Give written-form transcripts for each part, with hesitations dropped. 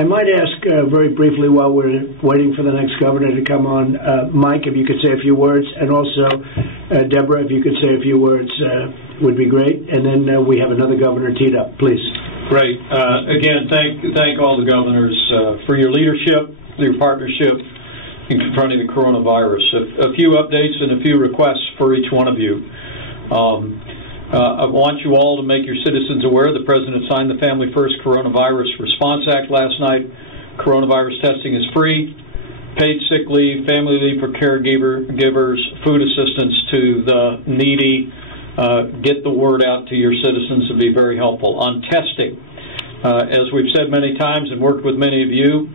I might ask very briefly while we're waiting for the next governor to come on, Mike, if you could say a few words, and also Deborah, if you could say a few words, would be great. And then we have another governor teed up, please. Great. Again, thank all the governors for your leadership, your partnership in confronting the coronavirus. A few updates and a few requests for each one of you. I want you all to make your citizens aware the President signed the Family First Coronavirus Response Act last night. Coronavirus testing is free. Paid sick leave, family leave for caregivers, food assistance to the needy. Get the word out to your citizens to be very helpful. On testing, as we've said many times and worked with many of you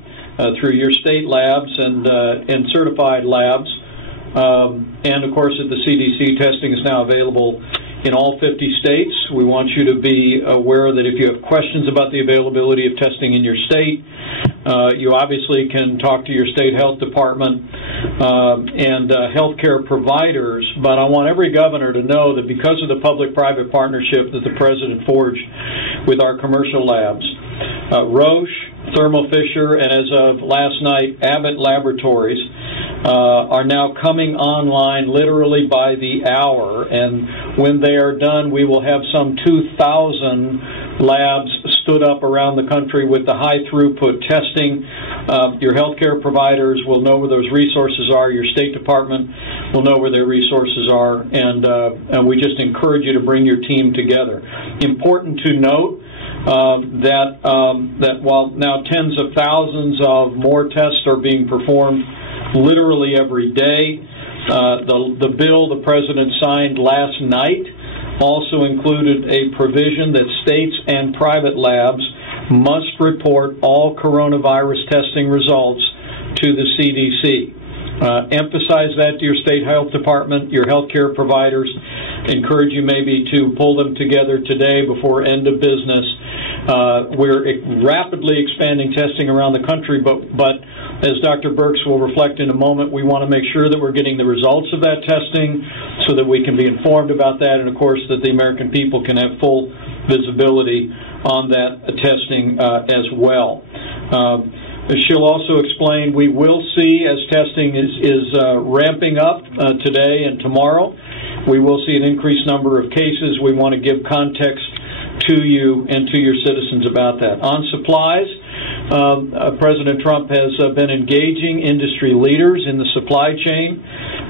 through your state labs and certified labs, and of course at the CDC, testing is now available in all 50 states. We want you to be aware that if you have questions about the availability of testing in your state, you obviously can talk to your state health department and healthcare providers, but I want every governor to know that because of the public-private partnership that the President forged with our commercial labs, Roche, Thermo Fisher, and as of last night, Abbott Laboratories are now coming online literally by the hour, and when they are done, we will have some 2,000 labs stood up around the country with the high throughput testing. Your healthcare providers will know where those resources are. Your State Department will know where their resources are, and we just encourage you to bring your team together. Important to note that while now tens of thousands of more tests are being performed literally every day, the bill the President signed last night also included a provision that states and private labs must report all coronavirus testing results to the CDC. Emphasize that to your state health department, your healthcare providers. Encourage you maybe to pull them together today before end of business. We're rapidly expanding testing around the country, but as Dr. Birx will reflect in a moment, we want to make sure that we're getting the results of that testing so that we can be informed about that, and of course that the American people can have full visibility on that testing as well. She'll also explain we will see, as testing is ramping up today and tomorrow, we will see an increased number of cases. We want to give context to you and to your citizens about that. On supplies, President Trump has been engaging industry leaders in the supply chain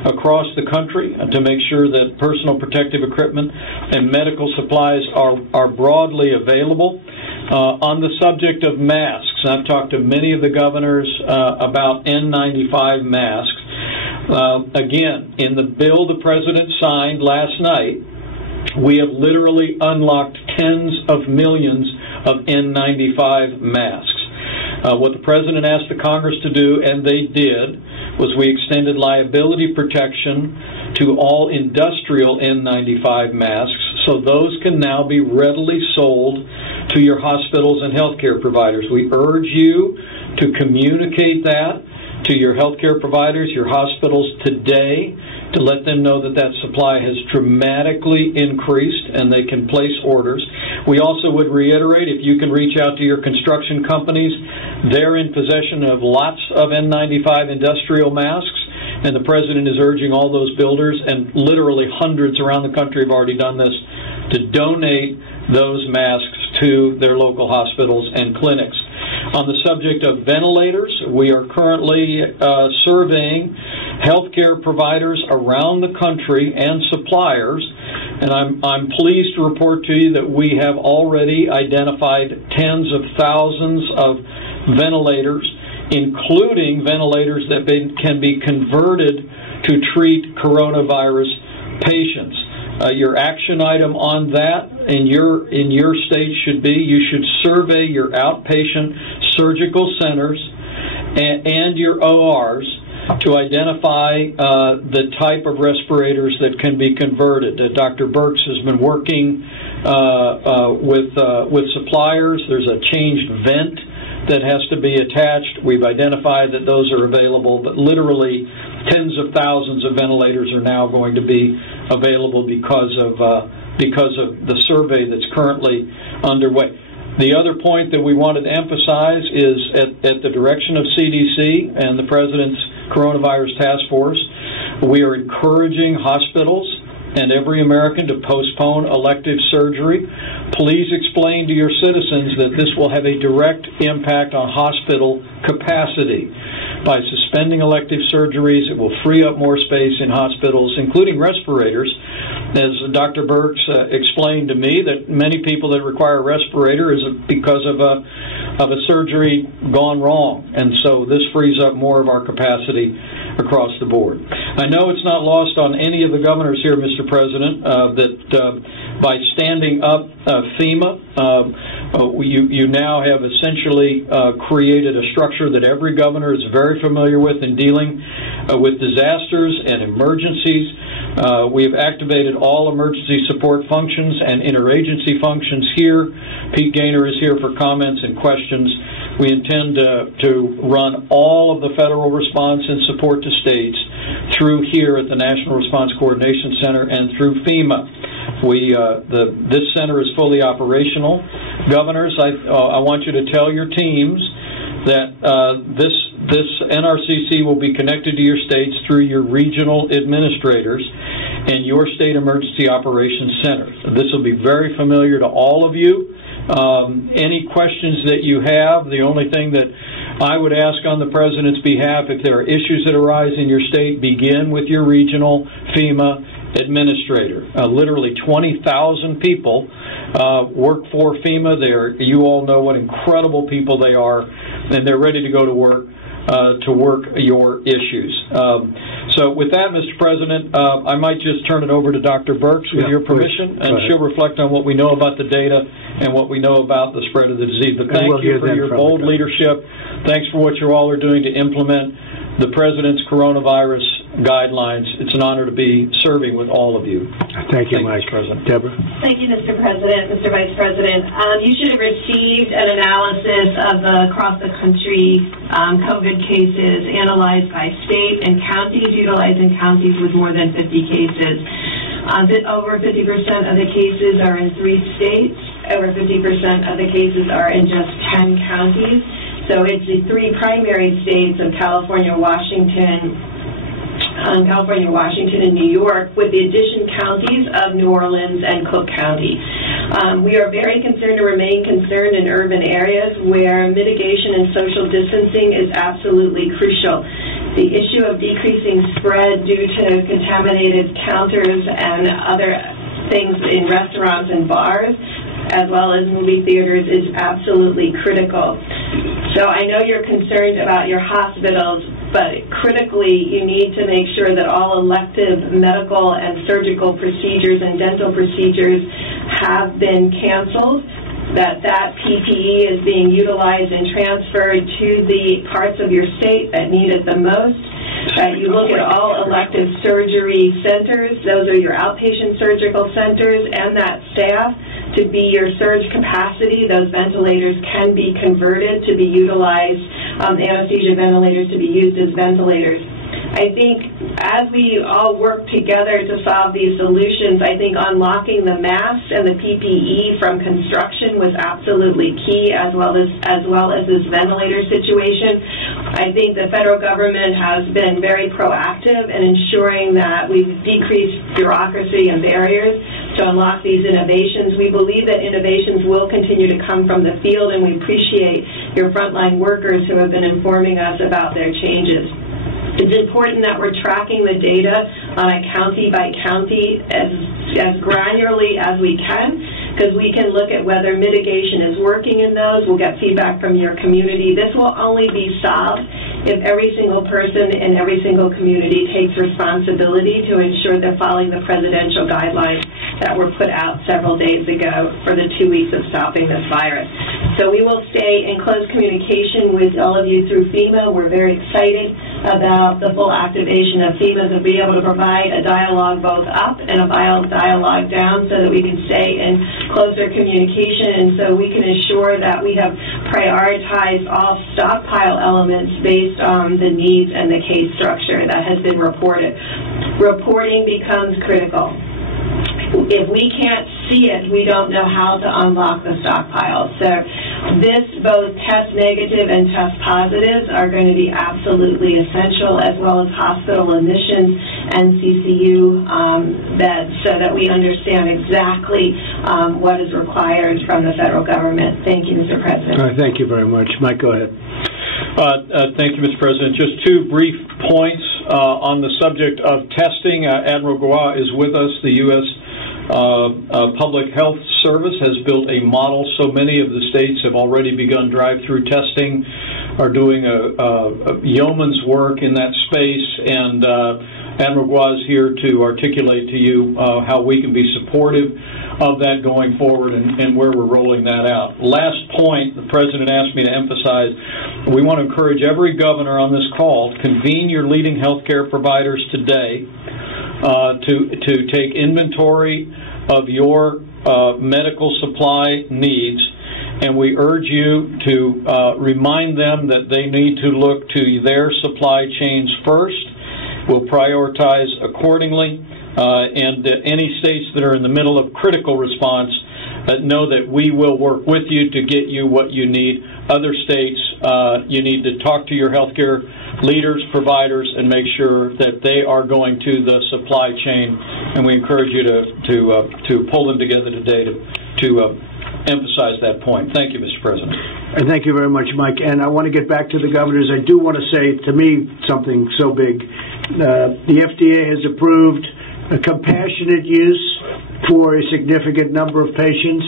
across the country to make sure that personal protective equipment and medical supplies are broadly available. On the subject of masks, I've talked to many of the governors about N95 masks. Again, in the bill the President signed last night, we have literally unlocked tens of millions of N95 masks. What the President asked the Congress to do, and they did, was we extended liability protection to all industrial N95 masks, so those can now be readily sold to your hospitals and healthcare providers. We urge you to communicate that to your healthcare providers, your hospitals today, to let them know that that supply has dramatically increased and they can place orders. We also would reiterate, if you can reach out to your construction companies, they're in possession of lots of N95 industrial masks, and the President is urging all those builders, and literally hundreds around the country have already done this, to donate those masks to their local hospitals and clinics. On the subject of ventilators, we are currently surveying healthcare providers around the country and suppliers, and I'm pleased to report to you that we have already identified tens of thousands of ventilators, including ventilators that can be converted to treat coronavirus patients. Your action item on that in your state should be you should survey your outpatient surgical centers and your ORs to identify the type of respirators that can be converted. Dr. Birx has been working with suppliers. There's a changed vent that has to be attached. We've identified that those are available, but literally tens of thousands of ventilators are now going to be available because of the survey that's currently underway. The other point that we wanted to emphasize is at the direction of CDC and the President's Coronavirus Taskforce, we are encouraging hospitals and every American to postpone elective surgery. Please explain to your citizens that this will have a direct impact on hospital capacity. By suspending elective surgeries, it will free up more space in hospitals, including respirators. As Dr. Burks explained to me, that many people that require a respirator is because of a surgery gone wrong, and so this frees up more of our capacity across the board. I know it's not lost on any of the governors here, Mr. President, that by standing up FEMA, you now have essentially created a structure that every governor is very familiar with in dealing with disasters and emergencies. We have activated all emergency support functions and interagency functions here. Pete Gaynor is here for comments and questions. We intend to run all of the federal response and support to states through here at the National Response Coordination Center and through FEMA. This center is fully operational. Governors, I want you to tell your teams that this NRCC will be connected to your states through your regional administrators and your state emergency operations center. This will be very familiar to all of you. Any questions that you have, the only thing that I would ask on the President's behalf, if there are issues that arise in your state, begin with your regional FEMA administrator. Literally 20,000 people work for FEMA. You all know what incredible people they are, and they're ready to go to work your issues. So with that, Mr. President, I might just turn it over to Dr. Burks with your permission, and she'll reflect on what we know about the data and what we know about the spread of the disease. But thank you for your bold leadership. Thanks for what you all are doing to implement the President's coronavirus guidelines. It's an honor to be serving with all of you. Thank you, Mike. President. Deborah? Thank you, Mr. President, Mr. Vice President. You should have received an analysis of the across-the-country COVID cases analyzed by state and counties, utilizing counties with more than 50 cases. Over 50% of the cases are in 3 states. Over 50% of the cases are in just 10 counties. So it's the 3 primary states of California, Washington, and New York, with the addition counties of New Orleans and Cook County. We are very concerned and remain concerned in urban areas where mitigation and social distancing is absolutely crucial. The issue of decreasing spread due to contaminated counters and other things in restaurants and bars, as well as movie theaters, is absolutely critical. So I know you're concerned about your hospitals, but critically, you need to make sure that all elective medical and surgical procedures and dental procedures have been canceled, that PPE is being utilized and transferred to the parts of your state that need it the most. You look at all elective surgery centers, those are your outpatient surgical centers, and that staff to be your surge capacity. Those ventilators can be converted to be utilized, anesthesia ventilators to be used as ventilators. I think as we all work together to solve these solutions, I think unlocking the masks and the PPE from construction was absolutely key, as well as this ventilator situation. I think the federal government has been very proactive in ensuring that we've decreased bureaucracy and barriers to unlock these innovations. We believe that innovations will continue to come from the field, and we appreciate your frontline workers who have been informing us about their changes. It's important that we're tracking the data on a county-by-county as granularly as we can, because we can look at whether mitigation is working in those. We'll get feedback from your community. This will only be solved if every single person in every single community takes responsibility to ensure they're following the presidential guidelines that were put out several days ago for the 2 weeks of stopping this virus. So we will stay in close communication with all of you through FEMA. We're very excited about the full activation of FEMA to be able to provide a dialogue both up and a dialogue down so that we can stay in closer communication and so we can ensure that we have prioritized all stockpile elements based on the needs and the case structure that has been reported. Reporting becomes critical. If we can't see it, we don't know how to unlock the stockpile. So this, both test negative and test positives, are going to be absolutely essential, as well as hospital admissions and CCU, so that we understand exactly what is required from the federal government. Thank you, Mr. President. All right, thank you very much. Mike, go ahead. Thank you, Mr. President. Just two brief points on the subject of testing. Admiral Goa is with us. The U.S. Public Health Service has built a model. So many of the states have already begun drive-through testing, are doing a yeoman's work in that space, and Admiral Goa is here to articulate to you how we can be supportive of that going forward and where we're rolling that out. Last point, the President asked me to emphasize, we want to encourage every governor on this call to convene your leading healthcare providers today to take inventory of your medical supply needs, and we urge you to remind them that they need to look to their supply chains first. We'll prioritize accordingly, and any states that are in the middle of critical response know that we will work with you to get you what you need. Other states, you need to talk to your healthcare leaders, providers, and make sure that they are going to the supply chain. And we encourage you to pull them together today to emphasize that point. Thank you, Mr. President. And thank you very much, Mike. And I want to get back to the governors. I do want to say, to me, something so big. The FDA has approved a compassionate use for a significant number of patients.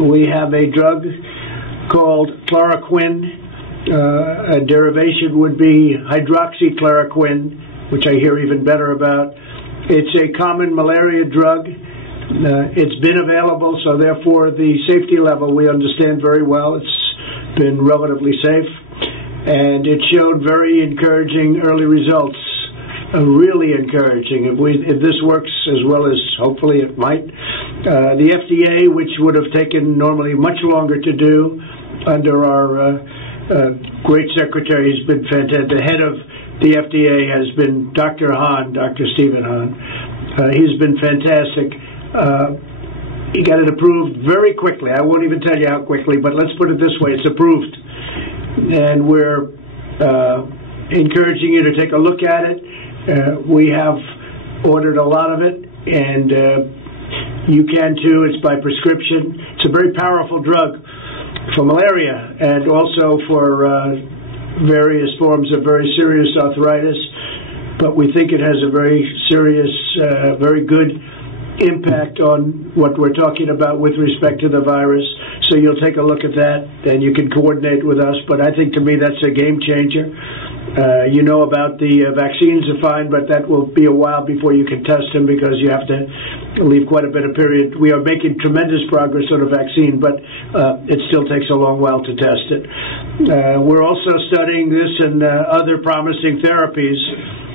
We have a drug called chloroquine. A derivation would be hydroxychloroquine, which I hear even better about. It's a common malaria drug. It's been available, so therefore the safety level we understand very well. It's been relatively safe, and it showed very encouraging early results. Really encouraging. If this works as well as hopefully it might, the FDA, which would have taken normally much longer to do under our great secretary, has been fantastic. The head of the FDA has been Dr. Hahn, Dr. Stephen Hahn. He's been fantastic. He got it approved very quickly. I won't even tell you how quickly, but let's put it this way, it's approved. And we're encouraging you to take a look at it. We have ordered a lot of it, and you can too. It's by prescription. It's a very powerful drug for malaria and also for various forms of very serious arthritis. But we think it has a very serious, very good impact on what we're talking about with respect to the virus. So you'll take a look at that, and you can coordinate with us. But I think, to me, that's a game changer. You know about the vaccines are fine, but that will be a while before you can test them because you have to leave quite a bit of period. We are making tremendous progress on a vaccine, but it still takes a long while to test it. We're also studying this and other promising therapies,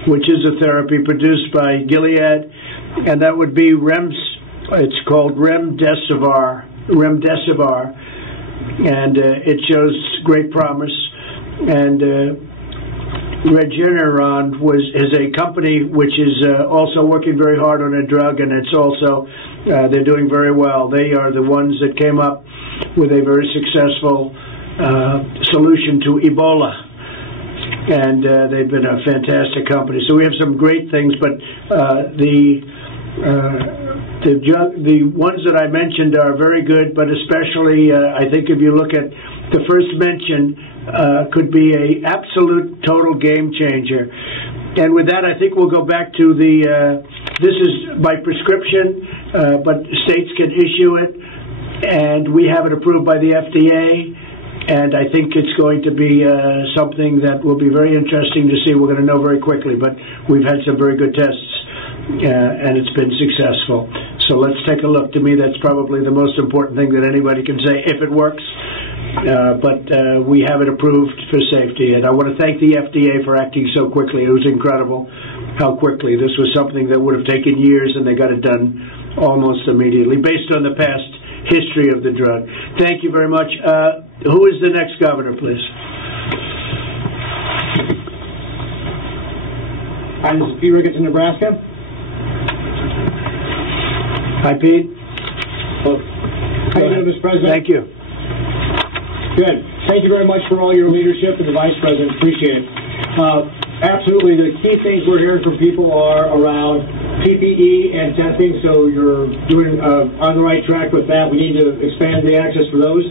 which is a therapy produced by Gilead, and that would be it's called remdesivir, and it shows great promise. And Regeneron is a company which is also working very hard on a drug, and it's also they're doing very well. They are the ones that came up with a very successful solution to Ebola, and they've been a fantastic company. So we have some great things, but the ones that I mentioned are very good, but especially I think if you look at the first mention, could be a absolute total game changer. And with that, I think we'll go back to this is by prescription, but states can issue it, and we have it approved by the FDA, and I think it's going to be something that will be very interesting to see. We're going to know very quickly, but we've had some very good tests, and it's been successful. So let's take a look. To me, that's probably the most important thing that anybody can say, if it works. But we have it approved for safety, and I want to thank the FDA for acting so quickly. It was incredible how quickly. This was something that would have taken years, and they got it done almost immediately, based on the past history of the drug. Thank you very much. Who is the next governor, please? Hi, this is Pete Ricketts in Nebraska. Hi, Pete. How you doing, Mr. President? Thank you. Good. Thank you very much for all your leadership and the Vice President. Appreciate it. Absolutely. The key things we're hearing from people are around PPE and testing, so you're doing on the right track with that. We need to expand the access for those.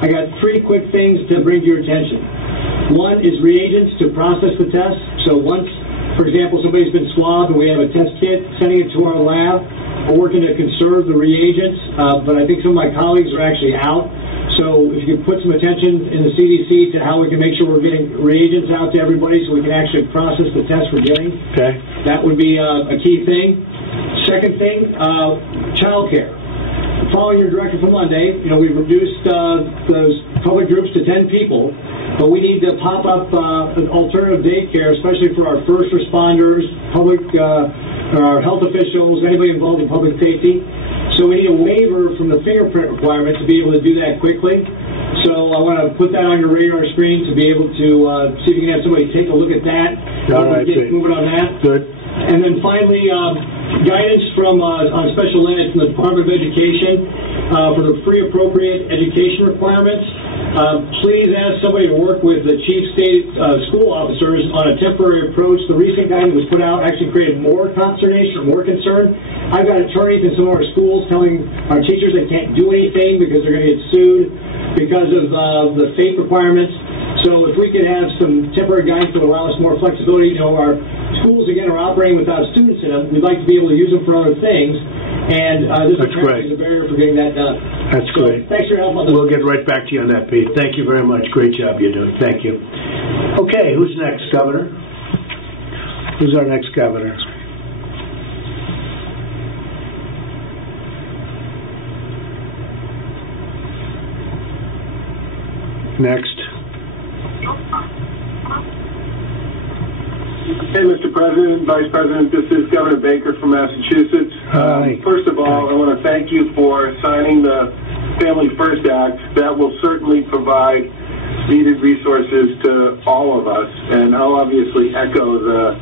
I got 3 quick things to bring to your attention. One is reagents to process the test. So once, for example, somebody's been swabbed and we have a test kit, sending it to our lab, we're working to conserve the reagents, but I think some of my colleagues are actually out. So if you could put some attention in the CDC to how we can make sure we're getting reagents out to everybody so we can actually process the test we're getting. Okay. That would be a key thing. Second thing, child care. Following your directive from Monday, we've reduced those public groups to 10 people, but we need to pop up alternative daycare, especially for our first responders, our health officials, anybody involved in public safety. So we need a waiver from the fingerprint requirement to be able to do that quickly. So I want to put that on your radar screen to be able to see if you can have somebody take a look at that. All right, get moving on that. Good. And then finally, guidance from on special ed from the Department of Education for the free appropriate education requirements. Please ask somebody to work with the chief state school officers on a temporary approach. The recent guidance was put out actually created more consternation or more concern. I've got attorneys in some of our schools telling our teachers they can't do anything because they're going to get sued because of the FAPE requirements. So if we could have some temporary guidance to allow us more flexibility, our schools, again, are operating without students in them. We'd like to be able to use them for other things. And this apparently is a barrier for getting that done. That's great. Thanks for your help on this. We'll get right back to you on that, Pete. Thank you very much. Great job you're doing. Thank you. Okay, who's next, Governor? Who's our next governor? Next. Hey, Mr. President, Vice President, this is Governor Baker from Massachusetts. Hi. First of all, I want to thank you for signing the Family First Act. That will certainly provide needed resources to all of us, and I'll obviously echo the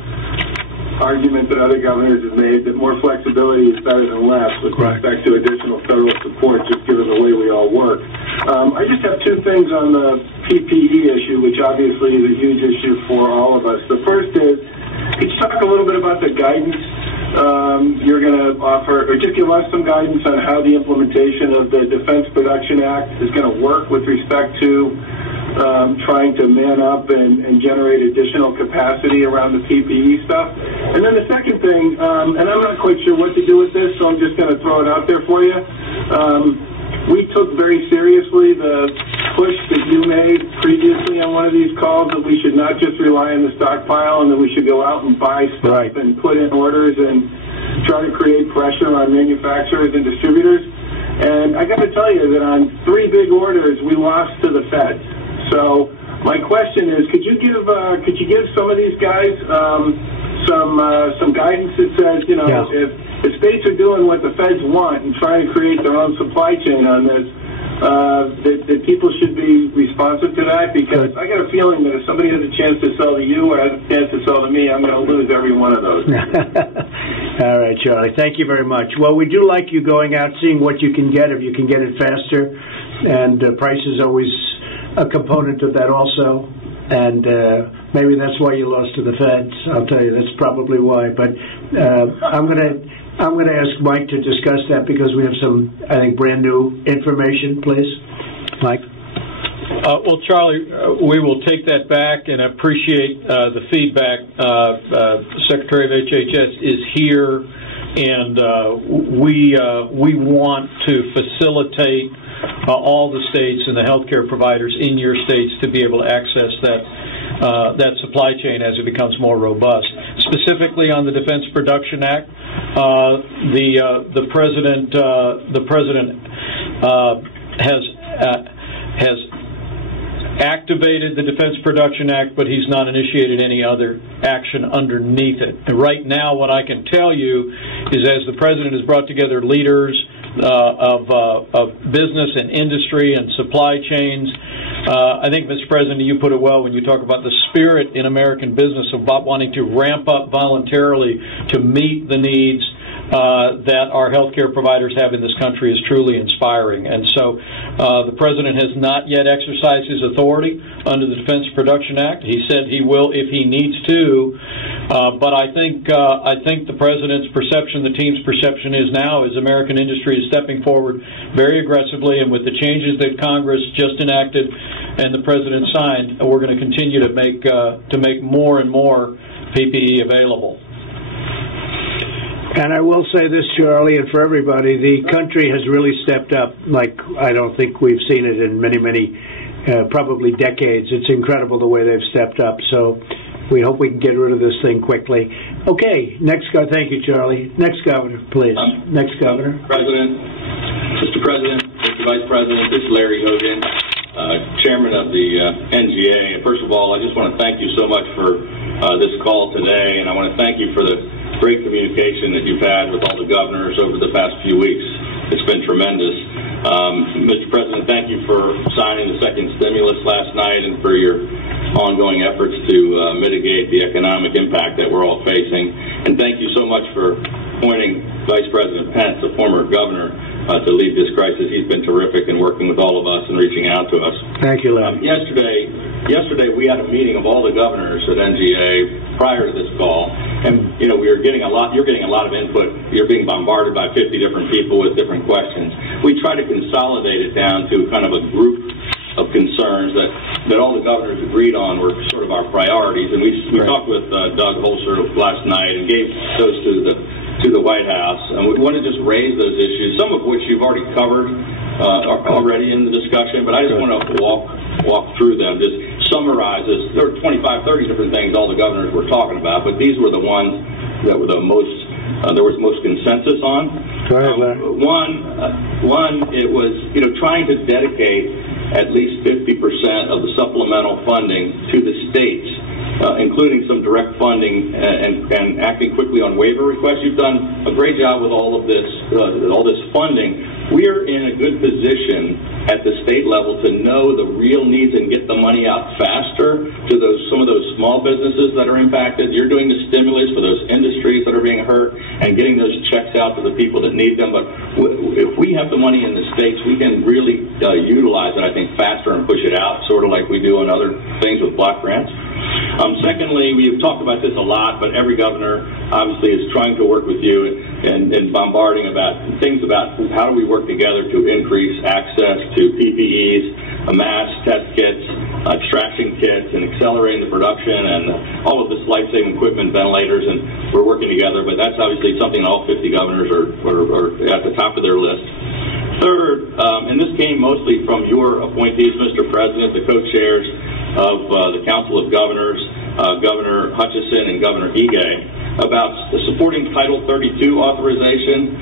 argument that other governors have made that more flexibility is better than less with respect to additional federal support, just given the way we all work. I just have 2 things on the PPE issue, which obviously is a huge issue for all of us. The first is, could you talk a little bit about the guidance you're going to offer, or just give us some guidance on how the implementation of the Defense Production Act is going to work with respect to trying to man up and generate additional capacity around the PPE stuff. And then the second thing, and I'm not quite sure what to do with this, so I'm just going to throw it out there for you. We took very seriously the push that you made previously on one of these calls that we should not just rely on the stockpile and that we should go out and buy stuff and put in orders and try to create pressure on manufacturers and distributors. And I got to tell you that on 3 big orders, we lost to the feds. So my question is, could you give some of these guys some guidance that says, if states are doing what the feds want and trying to create their own supply chain on this, that people should be responsive to that? Because I got a feeling that if somebody has a chance to sell to you or has a chance to sell to me, I'm going to lose every one of those. All right, Charlie. Thank you very much. Well, we do like you going out, seeing what you can get, if you can get it faster. And price is always a component of that also. And maybe that's why you lost to the feds. I'll tell you, that's probably why. But I'm going to ask Mike to discuss that because we have some, I think, brand new information. Please, Mike. Well, Charlie, we will take that back and appreciate the feedback. Secretary of HHS is here, and we want to facilitate all the states and the healthcare providers in your states to be able to access that supply chain as it becomes more robust. Specifically on the Defense Production Act, the president has activated the Defense Production Act, but he's not initiated any other action underneath it. And right now, what I can tell you is, as the president has brought together leaders of business and industry and supply chains, I think, Mr. President, you put it well when you talk about the spirit in American business about wanting to ramp up voluntarily to meet the needs that our healthcare providers have in this country is truly inspiring. And so the President has not yet exercised his authority under the Defense Production Act. He said he will if he needs to, but I think the President's perception, the team's perception is now is American industry is stepping forward very aggressively, and with the changes that Congress just enacted and the President signed, we're going to continue to make more and more PPE available. And I will say this, Charlie, and for everybody, the country has really stepped up like I don't think we've seen it in many, probably decades. It's incredible the way they've stepped up. So we hope we can get rid of this thing quickly. Okay, next governor. Thank you, Charlie. Next governor, please. Next governor. Mr. President, Mr. Vice President, this is Larry Hogan, Chairman of the NGA. First of all, I just want to thank you so much for this call today, and I want to thank you for the great communication that you've had with all the governors over the past few weeks. It's been tremendous. Mr. President, thank you for signing the second stimulus last night and for your ongoing efforts to mitigate the economic impact that we're all facing. And thank you so much for appointing Vice President Pence, a former governor, to lead this crisis. He's been terrific in working with all of us and reaching out to us. Thank you, Larry. Yesterday we had a meeting of all the governors at NGA prior to this call, and we were getting you're getting a lot of input. You're being bombarded by 50 different people with different questions. We try to consolidate it down to kind of a group of concerns that all the governors agreed on were sort of our priorities, and we talked with Doug Holzer last night and gave those to the White House, and we want to just raise those issues, some of which you've already covered already in the discussion, but I just want to walk through them, just summarize this. There were 25, 30 different things all the governors were talking about, but these were the ones that were the most, there was most consensus on. One, it was, trying to dedicate at least 50% of the supplemental funding to the states, including some direct funding and acting quickly on waiver requests. You've done a great job with all of this funding. We're in a good position at the state level to know the real needs and get the money out faster to some of those small businesses that are impacted. You're doing the stimulus for those industries that are being hurt and getting those checks out to the people that need them. But if we have the money in the states, we can really utilize it, I think, faster and push it out, sort of like we do on other things with block grants. Secondly, we've talked about this a lot, but every governor obviously is trying to work with you and bombarding about things about how do we work together to increase access to PPEs, masks, test kits, extraction kits, and accelerating the production and all of this life-saving equipment, ventilators, and we're working together, but that's obviously something all 50 governors are at the top of their list. Third, and this came mostly from your appointees, Mr. President, the co-chairs of the Council of Governors, Governor Hutchison and Governor Ige, about supporting Title 32 authorization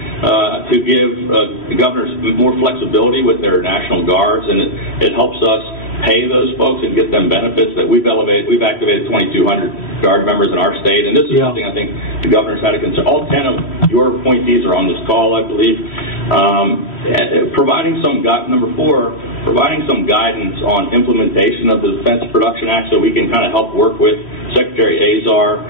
to give the governors more flexibility with their National Guards, and it helps us pay those folks and get them benefits that we've activated 2,200 Guard members in our state, and this is something I think the governors had a concern. All 10 of your appointees are on this call, I believe. Providing some guidance on implementation of the Defense Production Act so we can kind of help work with Secretary Azar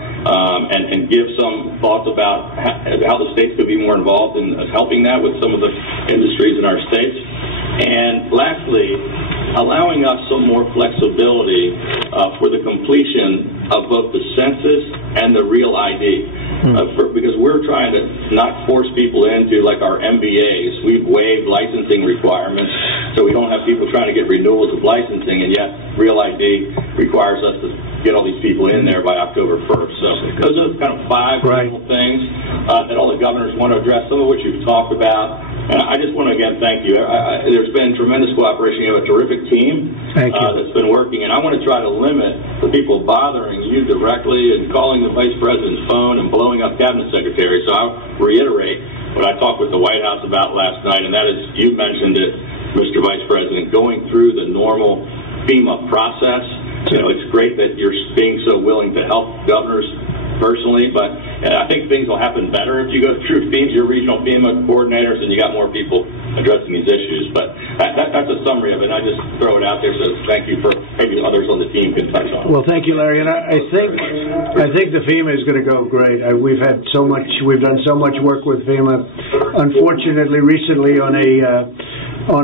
and give some thoughts about how the states could be more involved in helping that with some of the industries in our states. And lastly, allowing us some more flexibility for the completion of both the census and the real ID. Because we're trying to not force people into like our MBAs. We've waived licensing requirements, so we don't have people trying to get renewals of licensing, and yet Real ID requires us to get all these people in there by October 1st. So those are kind of five simple things that all the governors want to address, some of which you've talked about. And I just want to, again, thank you. There's been tremendous cooperation. You have a terrific team that's been working, and I want to try to limit the people bothering you directly and calling the Vice President's phone and blowing up Cabinet Secretary. So I'll reiterate what I talked with the White House about last night, and that is, you mentioned it, Mr. Vice President, going through the normal FEMA process. It's great that you're being so willing to help governors personally, but I think things will happen better if you go through FEMA, your regional FEMA coordinators, and you got more people addressing these issues. But that's a summary of it. I just throw it out there, so thank you for maybe others on the team can touch on it. Well, thank you, Larry. And I think the FEMA is going to go great. We've done so much work with FEMA. Unfortunately, recently on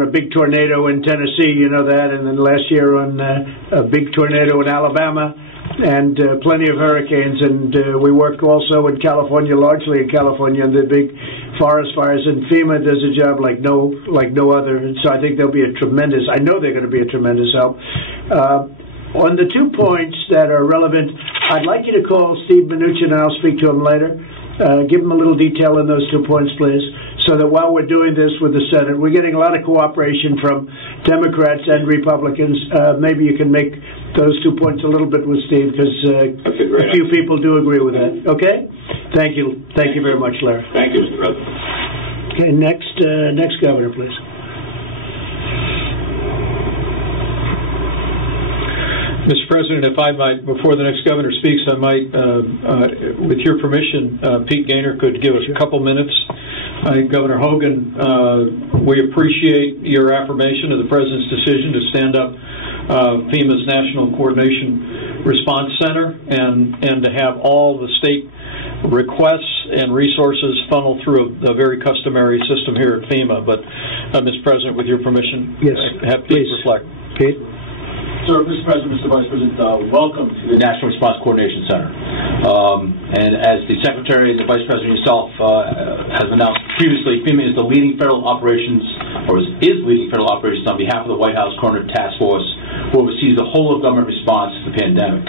a big tornado in Tennessee, you know that, and then last year on a big tornado in Alabama, and plenty of hurricanes. And we work also in California, largely in California, on the big forest fires. And FEMA does a job like no other. And so I think they'll be I know they're going to be a tremendous help. On the 2 points that are relevant, I'd like you to call Steve Mnuchin, and I'll speak to him later. Give him a little detail on those 2 points, please, so that while we're doing this with the Senate, we're getting a lot of cooperation from Democrats and Republicans. Maybe you can make those 2 points a little bit with Steve, because a few people do agree with that. Okay? Thank you. Thank you very much, Larry. Thank you, Mr. President. Okay, next governor, please. Mr. President, if I might, before the next governor speaks, I might, with your permission, Pete Gaynor could give us a couple minutes. Governor Hogan, we appreciate your affirmation of the President's decision to stand up FEMA's National Coordination Response Center and to have all the state requests and resources funnel through a very customary system here at FEMA. But, Mr. President, with your permission, yes, have Pete reflect. Pete? Sir, Mr. President, Mr. Vice President, welcome to the National Response Coordination Center. And as the Secretary and the Vice President yourself has announced previously, FEMA is the leading federal operations, or is leading federal operations on behalf of the White House Coronavirus Taskforce, who oversees the whole of government response to the pandemic.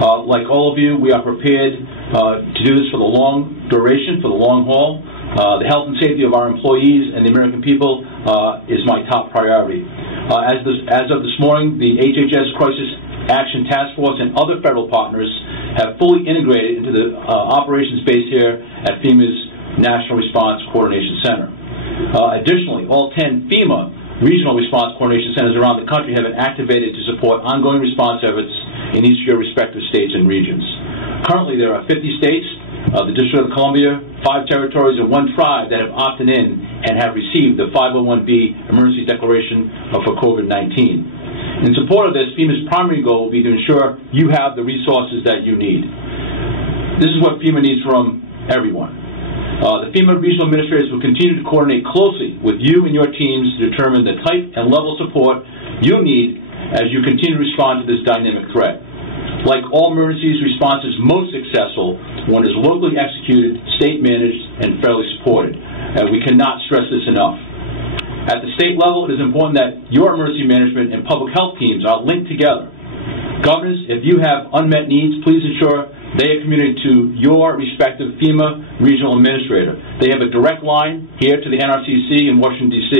Like all of you, we are prepared to do this for the long duration, for the long haul. The health and safety of our employees and the American people is my top priority. As of this morning, the HHS Crisis Action Task Force and other federal partners have fully integrated into the operations base here at FEMA's National Response Coordination Center. Additionally, all 10 FEMA regional response coordination centers around the country have been activated to support ongoing response efforts in each of your respective states and regions. Currently, there are 50 states, the District of Columbia, 5 territories, and 1 tribe that have opted in and have received the 501(b) emergency declaration for COVID-19. In support of this, FEMA's primary goal will be to ensure you have the resources that you need. This is what FEMA needs from everyone. The FEMA regional administrators will continue to coordinate closely with you and your teams to determine the type and level of support you need as you continue to respond to this dynamic threat. Like all emergencies, response is most successful when it is locally executed, state-managed, and federally supported. We cannot stress this enough. At the state level, it is important that your emergency management and public health teams are linked together. Governors, if you have unmet needs, please ensure they are communicated to your respective FEMA regional administrator. They have a direct line here to the NRCC in Washington, D.C.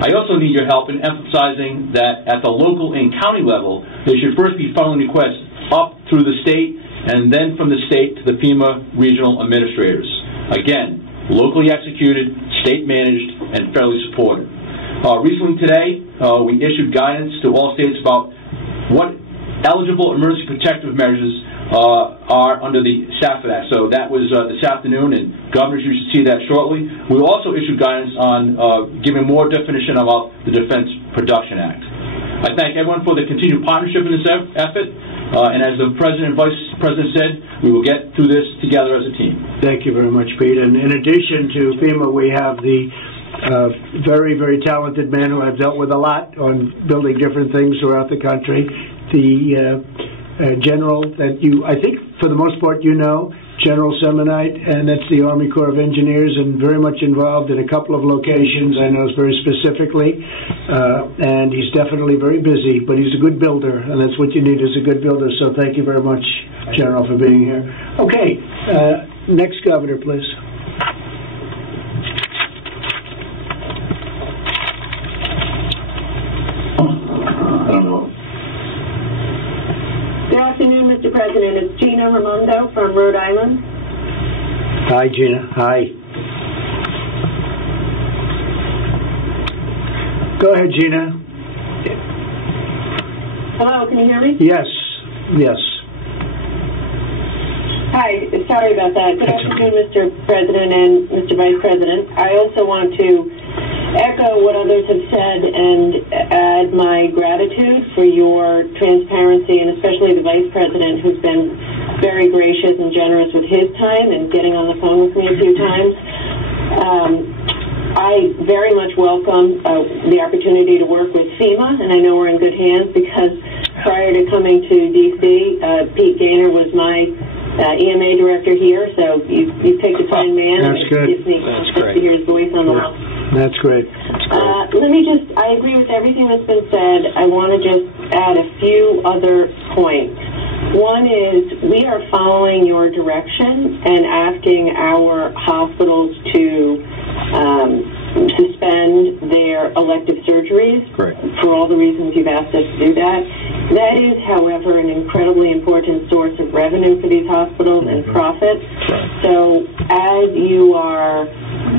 I also need your help in emphasizing that at the local and county level, there should first be funneling requests up through the state and then from the state to the FEMA regional administrators. Again, locally executed, state-managed, and federally supported. Recently today, we issued guidance to all states about what eligible emergency protective measures are under the SAFT Act. So that was this afternoon, and governors, you should see that shortly. We also issued guidance on giving more definition about the Defense Production Act. I thank everyone for the continued partnership in this effort, and as the President and Vice President said, we will get through this together as a team. Thank you very much, Pete. And in addition to FEMA, we have the very, very talented man who I've dealt with a lot on building different things throughout the country, the general that you, I think for the most part you know, General Semonite, and that's the Army Corps of Engineers, and very much involved in a couple of locations, I know very specifically, and he's definitely very busy, but he's a good builder, and that's what you need is a good builder, so thank you very much, General, for being here. Okay, next governor, please. Good afternoon, Mr. President. It's Gina Raimondo from Rhode Island. Hi, Gina. Hi. Go ahead, Gina. Hello, can you hear me? Yes. Yes. Hi, sorry about that. Good afternoon, Mr. President and Mr. Vice President. I also want to echo what others have said and add my gratitude for your transparency, and especially the Vice President, who's been very gracious and generous with his time and getting on the phone with me a few times. I very much welcome the opportunity to work with FEMA, and I know we're in good hands because prior to coming to D.C., Pete Gaynor was my EMA director here, so you picked a fine man. That's good. It gives me to hear his voice on the line. That's great. I agree with everything that's been said. I want to just add a few other points. One is we are following your direction and asking our hospitals to suspend their elective surgeries for all the reasons you've asked us to do that. That is, however, an incredibly important source of revenue for these hospitals and profits. So as you are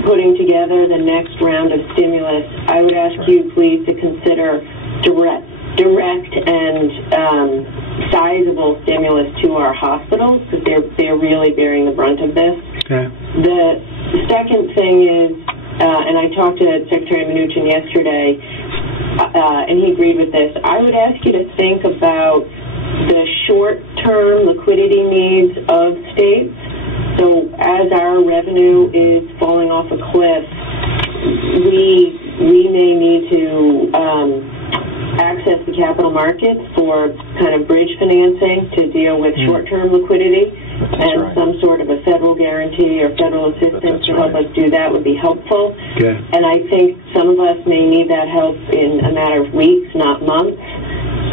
putting together the next round of stimulus, I would ask you please to consider direct and sizable stimulus to our hospitals, because they're really bearing the brunt of this. Okay. The second thing is, and I talked to Secretary Mnuchin yesterday, and he agreed with this, I would ask you to think about the short-term liquidity needs of states. So as our revenue is falling off a cliff, we may need to access the capital markets for kind of bridge financing to deal with short-term liquidity, and some sort of a federal guarantee or federal assistance to help us do that would be helpful. Okay. And I think some of us may need that help in a matter of weeks, not months.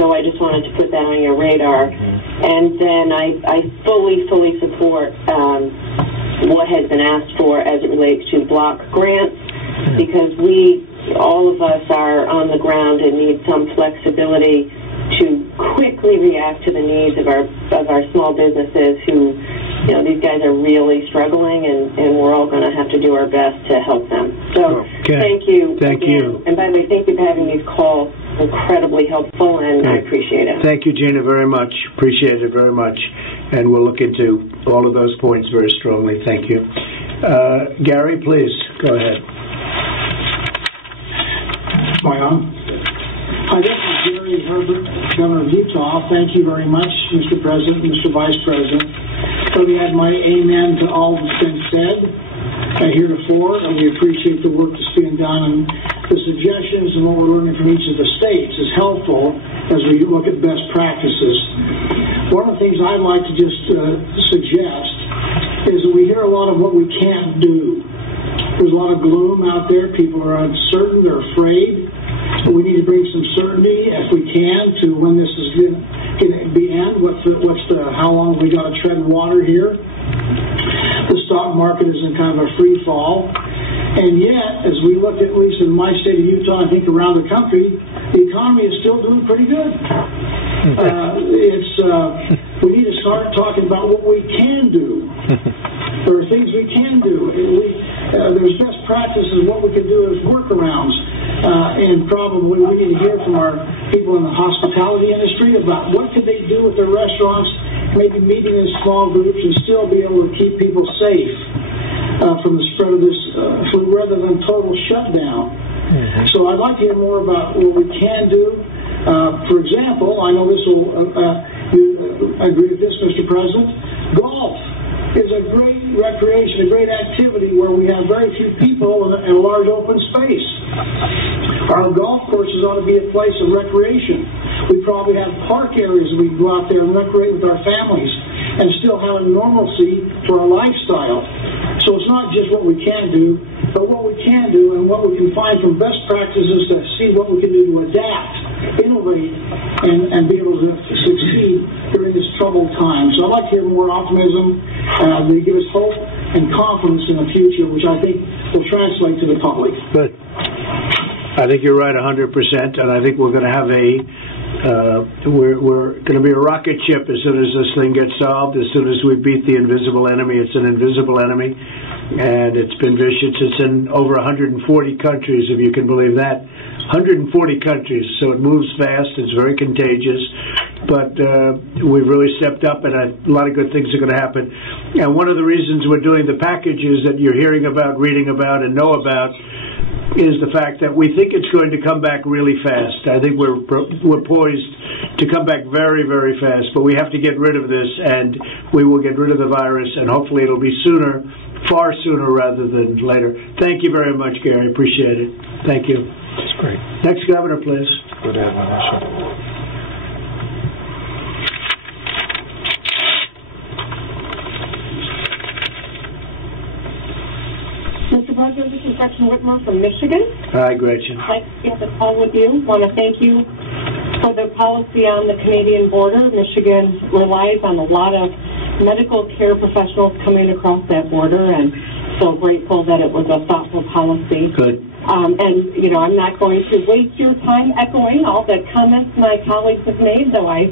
So I just wanted to put that on your radar. And then I fully support what has been asked for as it relates to block grants, because all of us are on the ground and need some flexibility to quickly react to the needs of our small businesses who, these guys are really struggling, and we're all going to have to do our best to help them. So thank you. Thank you. And by the way, thank you for having these calls. Incredibly helpful, and I appreciate it. Thank you, Gina, very much. Appreciate it very much. And we'll look into all of those points very strongly. Thank you. Gary, please, go ahead. Am I on? Hi, this is Gary Herbert, Governor of Utah. Thank you very much, Mr. President, Mr. Vice President. Let me add my amen to all that's been said heretofore, and we appreciate the work that's being done, and the suggestions and what we're learning from each of the states is helpful as we look at best practices. One of the things I'd like to just suggest is that we hear a lot of what we can't do. There's a lot of gloom out there. People are uncertain. They're afraid. But we need to bring some certainty, if we can, to when this is going to be end. How long have we got to tread water here? The stock market is in kind of a free fall. And yet, as we look at least in my state of Utah, I think around the country, the economy is still doing pretty good. We need to start talking about what we can do. There are things we can do. There's best practices, what we can do as workarounds. And probably we need to hear from our people in the hospitality industry about what could they do with their restaurants, maybe meeting in small groups and still be able to keep people safe from the spread of this flu rather than total shutdown. So I'd like to hear more about what we can do. For example, I know this will, I agree with this, Mr. President, golf is a great recreation, a great activity where we have very few people in a large open space. Our golf courses ought to be a place of recreation. We probably have park areas we can go out there and recreate with our families and still have a normalcy for our lifestyle. So it's not just what we can do, but what we can do and what we can find from best practices to see what we can do to adapt, innovate, and be able to succeed during this troubled time. So I'd like to hear more optimism. They give us hope and confidence in the future, which I think will translate to the public. Good. I think you're right 100%, and I think we're going to have we're going to be a rocket ship as soon as this thing gets solved, as soon as we beat the invisible enemy. It's an invisible enemy, and it's been vicious. It's in over 140 countries, if you can believe that. 140 countries, so it moves fast. It's very contagious, but we've really stepped up, and a lot of good things are going to happen. And one of the reasons we're doing the packages that you're hearing about, reading about, and know about is the fact that we think it's going to come back really fast. I think we're poised to come back very, very fast, but we have to get rid of this, and we will get rid of the virus, and hopefully it'll be sooner, far sooner rather than later. Thank you very much, Gary. Appreciate it. Thank you. That's great. Next governor, please. Good admonition. Mr. President, this is Gretchen Whitmer from Michigan. Hi, Gretchen. I'd like to be on the call with you. I want to thank you for the policy on the Canadian border. Michigan relies on a lot of medical care professionals coming across that border, and so grateful that it was a thoughtful policy. Good. And, you know, I'm not going to waste your time echoing all the comments my colleagues have made, though I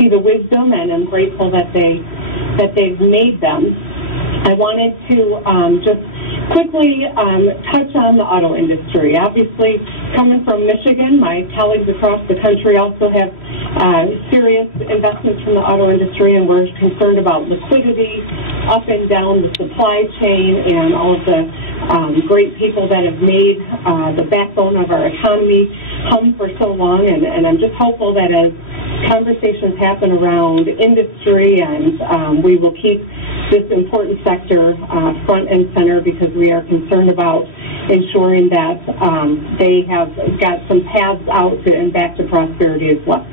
see the wisdom, and I'm grateful that they've made them. I wanted to just quickly touch on the auto industry. Obviously, coming from Michigan, my colleagues across the country also have serious investments from the auto industry, and we're concerned about liquidity up and down the supply chain and all of the great people that have made the backbone of our economy hum for so long. And I'm just hopeful that as conversations happen around industry, and we will keep this important sector front and center, because we are concerned about ensuring that they have got some paths out and back to prosperity as well.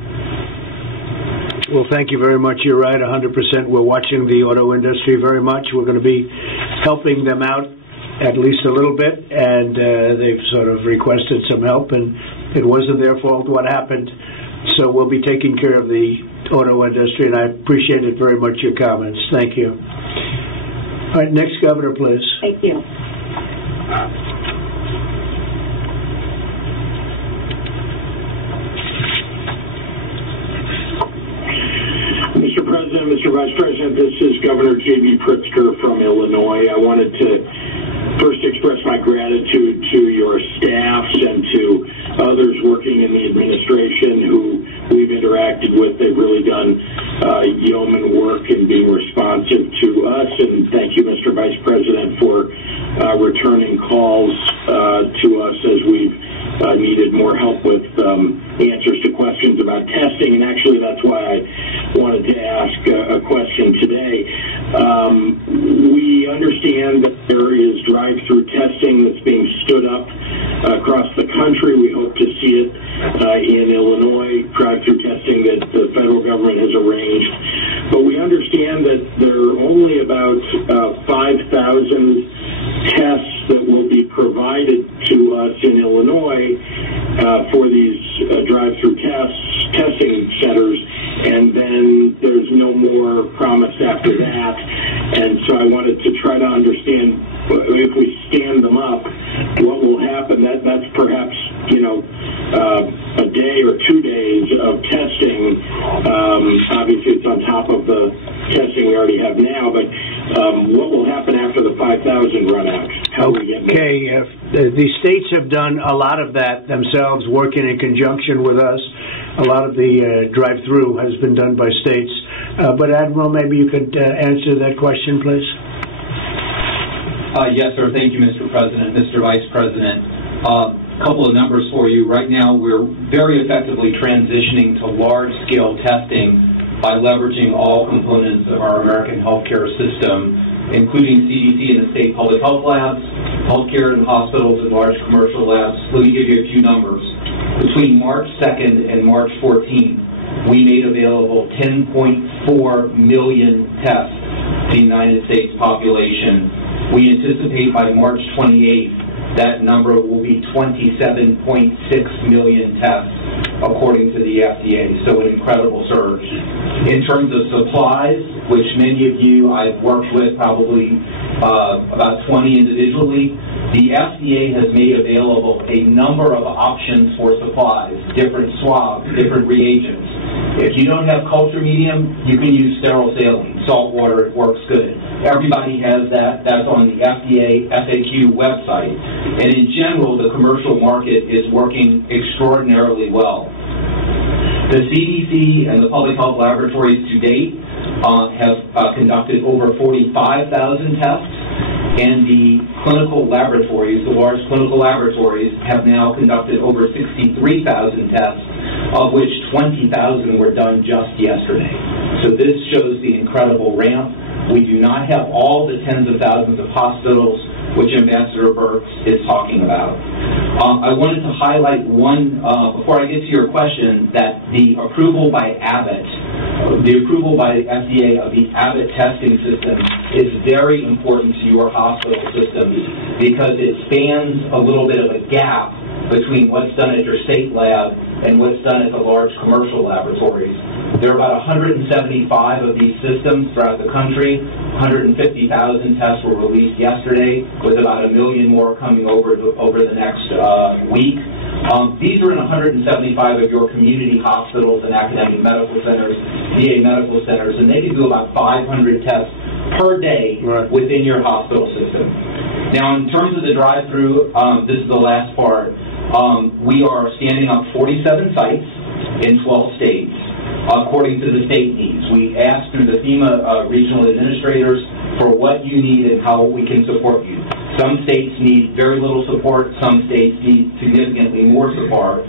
Well, thank you very much. You're right, 100%. We're watching the auto industry very much. We're going to be helping them out at least a little bit, and they've sort of requested some help, and it wasn't their fault what happened. So we'll be taking care of the auto industry, and I appreciate it very much, your comments. Thank you. All right, next governor, please. Thank you. Mr. President, Mr. Vice President, this is Governor J.B. Pritzker from Illinois. I wanted to first express my gratitude to your staffs and to others working in the administration who we've interacted with. They've really done yeoman work in being responsive to us. And thank you, Mr. Vice President, for returning calls to us as we've needed more help with answers to questions about testing. And actually, that's why I wanted to ask a question today. We understand that there is drive-through testing that's being stood up across the country. We hope to see it in Illinois, drive-through testing that the federal government has arranged. But we understand that there are only about 5,000 tests that will be provided to us in Illinois for these drive-through testing centers, and then there's no more promise after that. And so I wanted to try to understand, if we stand them up, what will happen. That's perhaps, a day or 2 days of testing. Obviously, it's on top of the testing we already have now, but what will happen after the 5,000 run out? Okay, the states have done a lot of that themselves, working in conjunction with us. A lot of the drive-through has been done by states. But Admiral, maybe you could answer that question, please. Yes, sir. Thank you, Mr. President. Mr. Vice President, a couple of numbers for you. Right now, we're very effectively transitioning to large-scale testing by leveraging all components of our American healthcare system, including CDC and the state public health labs, healthcare and hospitals, and large commercial labs. Let me give you a few numbers. Between March 2nd and March 14th, we made available 10.4 million tests to the United States population. We anticipate by March 28th, that number will be 27.6 million tests, according to the FDA. So an incredible surge. In terms of supplies, which many of you I've worked with, probably about 20 individually, the FDA has made available a number of options for supplies, different swabs, different reagents. If you don't have culture medium, you can use sterile saline, salt water, it works good. Everybody has that. That's on the FDA FAQ website. And in general, the commercial market is working extraordinarily well. The CDC and the public health laboratories to date have conducted over 45,000 tests, and the clinical laboratories, the large clinical laboratories, have now conducted over 63,000 tests, of which 20,000 were done just yesterday. So this shows the incredible ramp. We do not have all the tens of thousands of hospitals which Ambassador Birx is talking about. I wanted to highlight one, before I get to your question, that the approval by Abbott, the approval by FDA of the Abbott testing system is very important to your hospital systems because it spans a little bit of a gap between what's done at your state lab and what's done at the large commercial laboratories. There are about 175 of these systems throughout the country. 150,000 tests were released yesterday, with about 1 million more coming over the next week. These are in 175 of your community hospitals and academic medical centers, VA medical centers, and they can do about 500 tests per day within your hospital system. Now, in terms of the drive-through, this is the last part. We are standing up 47 sites in 12 states according to the state needs. We asked through the FEMA regional administrators for what you need and how we can support you. Some states need very little support. Some states need significantly more support.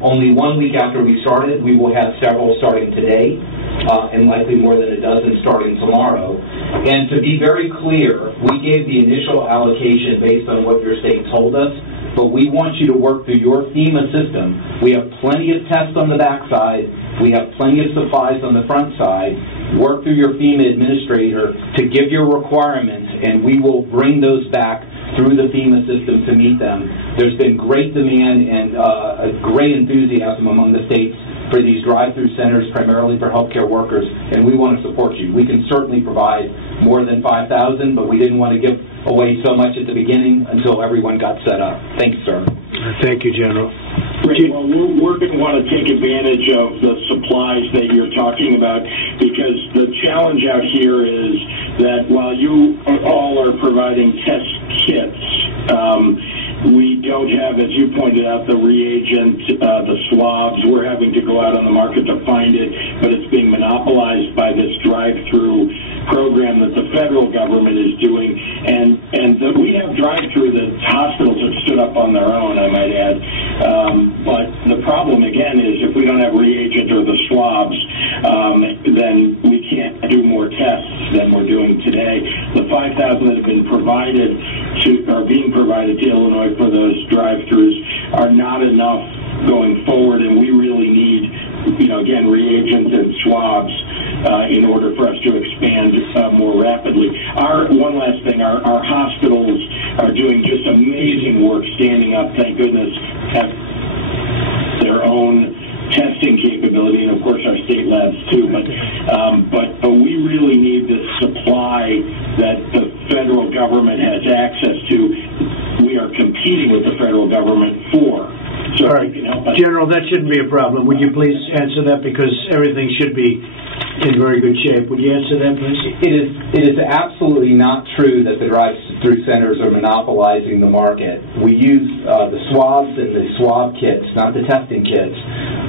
Only 1 week after we started, we will have several starting today, and likely more than a dozen starting tomorrow. And to be very clear, we gave the initial allocation based on what your state told us, but we want you to work through your FEMA system. We have plenty of tests on the backside. We have plenty of supplies on the front side. Work through your FEMA administrator to give your requirements, and we will bring those back through the FEMA system to meet them. There's been great demand and a great enthusiasm among the states for these drive-through centers, primarily for healthcare workers, and we want to support you. We can certainly provide more than 5,000, but we didn't want to give away so much at the beginning until everyone got set up. Thank you, sir. Thank you, General. Great. Well, we're going to want to take advantage of the supplies that you're talking about, because the challenge out here is that while you all are providing test kits, we don't have, as you pointed out, the reagent, the swabs. We're having to go out on the market to find it, but it's being monopolized by this drive-through program that the federal government is doing. And we have drive-through that hospitals have stood up on their own, I might add. But the problem, again, is if we don't have reagent or the swabs, then we can't do more tests than we're doing today. The 5,000 that have been provided are being provided to Illinois for those drive-throughs are not enough going forward, and we really need, again, reagents and swabs in order for us to expand more rapidly. One last thing, our hospitals are doing just amazing work, standing up, thank goodness, have their own testing capability, and of course our state labs too, but we really need this supply that the federal government has access to. We are competing with the federal government for. So all right, General, that shouldn't be a problem. Would you please answer that, because everything should be in very good shape. Would you answer that, please? It is absolutely not true that the drive-through centers are monopolizing the market. We use the swabs and the swab kits, not the testing kits.